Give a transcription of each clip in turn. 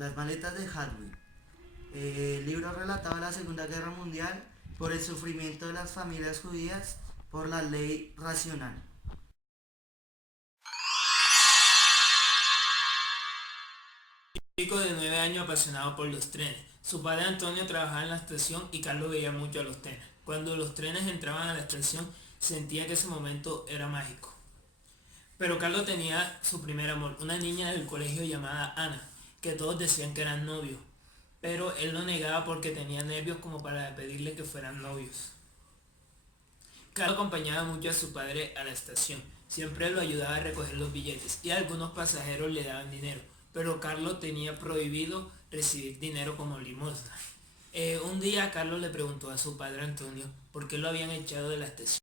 Las maletas de Hadwin. El libro relataba la Segunda Guerra Mundial por el sufrimiento de las familias judías por la ley racional. Chico de 9 años apasionado por los trenes. Su padre Antonio trabajaba en la estación y Carlos veía mucho a los trenes. Cuando los trenes entraban a la estación, sentía que ese momento era mágico. Pero Carlos tenía su primer amor, una niña del colegio llamada Ana, que todos decían que eran novios, pero él lo negaba porque tenía nervios como para pedirle que fueran novios. Carlos acompañaba mucho a su padre a la estación, siempre lo ayudaba a recoger los billetes y algunos pasajeros le daban dinero, pero Carlos tenía prohibido recibir dinero como limosna. Un día Carlos le preguntó a su padre Antonio por qué lo habían echado de la estación.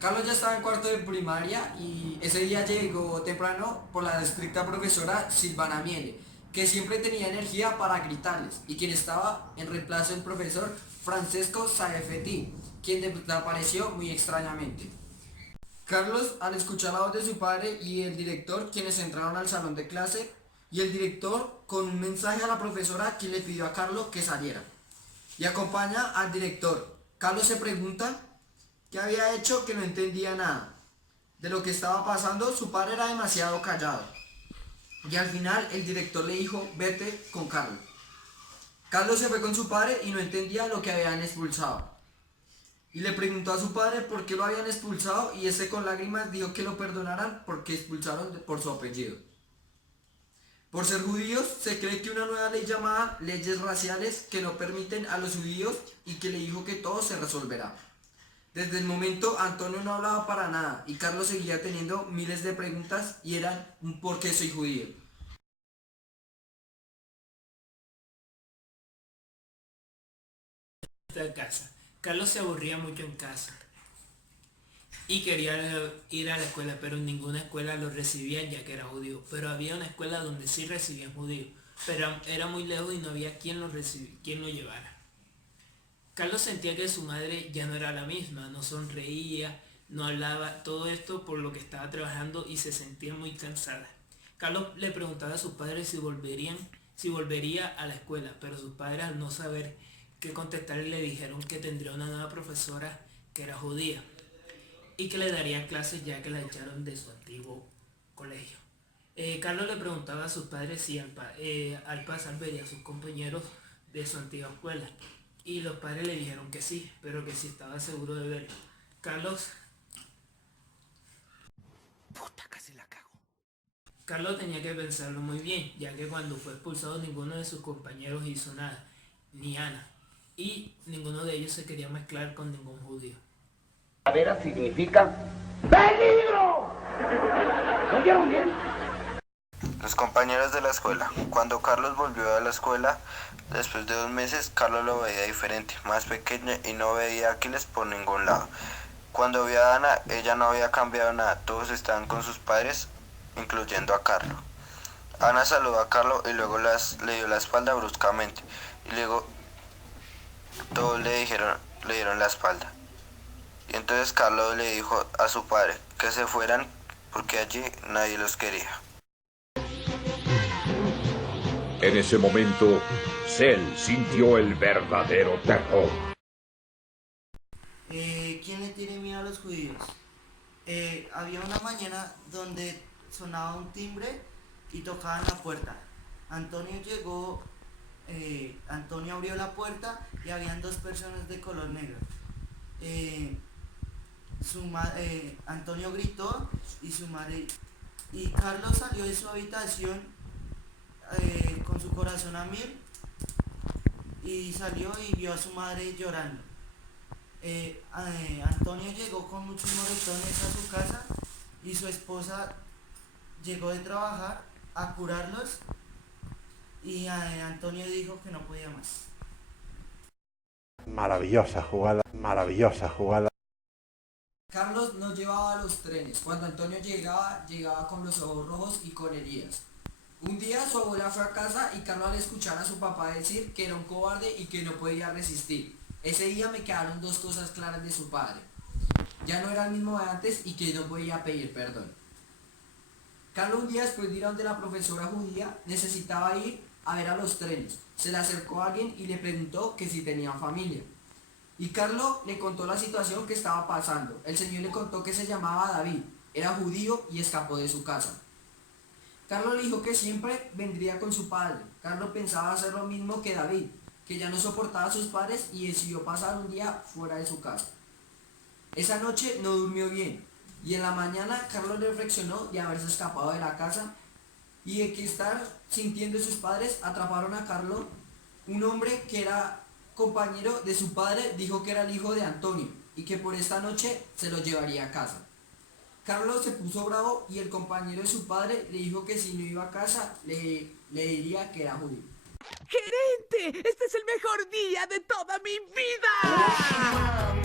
Carlos ya estaba en cuarto de primaria y ese día llegó temprano por la estricta profesora Silvana Miele, que siempre tenía energía para gritarles, y quien estaba en reemplazo del profesor Francesco Saefetti, quien desapareció muy extrañamente. Carlos, al escuchar la voz de su padre y el director, quienes entraron al salón de clase, y el director con un mensaje a la profesora, quien le pidió a Carlos que saliera, y acompaña al director. Carlos se pregunta qué había hecho, que no entendía nada de lo que estaba pasando. Su padre era demasiado callado. Y al final el director le dijo, vete con Carlos. Carlos se fue con su padre y no entendía lo que habían expulsado. Y le preguntó a su padre por qué lo habían expulsado, y ese con lágrimas dijo que lo perdonaran porque expulsaron por su apellido. Por ser judíos, se cree que una nueva ley llamada leyes raciales que no permiten a los judíos, y que le dijo que todo se resolverá. Desde el momento Antonio no hablaba para nada y Carlos seguía teniendo miles de preguntas, y eran un ¿por qué soy judío? De casa. Carlos se aburría mucho en casa y quería ir a la escuela, pero en ninguna escuela lo recibían ya que era judío. Pero había una escuela donde sí recibían judíos, pero era muy lejos y no había quien quien lo llevara. Carlos sentía que su madre ya no era la misma, no sonreía, no hablaba, todo esto por lo que estaba trabajando, y se sentía muy cansada. Carlos le preguntaba a sus padres si volvería a la escuela, pero sus padres, al no saber qué contestarle, le dijeron que tendría una nueva profesora que era judía y que le daría clases ya que la echaron de su antiguo colegio. Carlos le preguntaba a sus padres si al pasar vería a sus compañeros de su antigua escuela, y los padres le dijeron que sí, pero que sí estaba seguro de verlo. Carlos tenía que pensarlo muy bien, ya que cuando fue expulsado ninguno de sus compañeros hizo nada, ni Ana, y ninguno de ellos se quería mezclar con ningún judío. Calavera significa peligro. ¿No oyeron bien? Los compañeros de la escuela. Cuando Carlos volvió a la escuela, después de 2 meses, Carlos lo veía diferente, más pequeño, y no veía a Aquiles por ningún lado. Cuando vio a Ana, ella no había cambiado nada, todos estaban con sus padres, incluyendo a Carlos. Ana saludó a Carlos y luego le dio la espalda bruscamente, y luego todos le dieron la espalda. Y entonces Carlos le dijo a su padre que se fueran porque allí nadie los quería. En ese momento, Cell sintió el verdadero terror. ¿Quién le tiene miedo a los judíos? Había una mañana donde sonaba un timbre y tocaban la puerta. Antonio abrió la puerta y habían 2 personas de color negro. Antonio gritó y su madre, y Carlos salió de su habitación con su corazón a mil, y salió y vio a su madre llorando. Antonio llegó con muchos moretones a su casa, y su esposa llegó de trabajar a curarlos, y Antonio dijo que no podía más. Maravillosa jugada, maravillosa jugada. Carlos no llevaba los trenes. Cuando Antonio llegaba con los ojos rojos y con heridas. Un día su abuela fue a casa y Carlos, al escuchar a su papá decir que era un cobarde y que no podía resistir. Ese día me quedaron dos cosas claras de su padre. Ya no era el mismo de antes y que no podía pedir perdón. Carlos, un día después de ir a donde la profesora judía, necesitaba ir a ver a los trenes. Se le acercó a alguien y le preguntó que si tenían familia. Y Carlos le contó la situación que estaba pasando. El señor le contó que se llamaba David, era judío y escapó de su casa. Carlos le dijo que siempre vendría con su padre. Carlos pensaba hacer lo mismo que David, que ya no soportaba a sus padres y decidió pasar un día fuera de su casa. Esa noche no durmió bien y en la mañana Carlos reflexionó de haberse escapado de la casa y de que estar sintiendo sus padres atraparon a Carlos. Un hombre que era compañero de su padre dijo que era el hijo de Antonio y que por esta noche se lo llevaría a casa. Carlos se puso bravo y el compañero de su padre le dijo que si no iba a casa le diría que era judío. ¡Gerente! ¡Este es el mejor día de toda mi vida!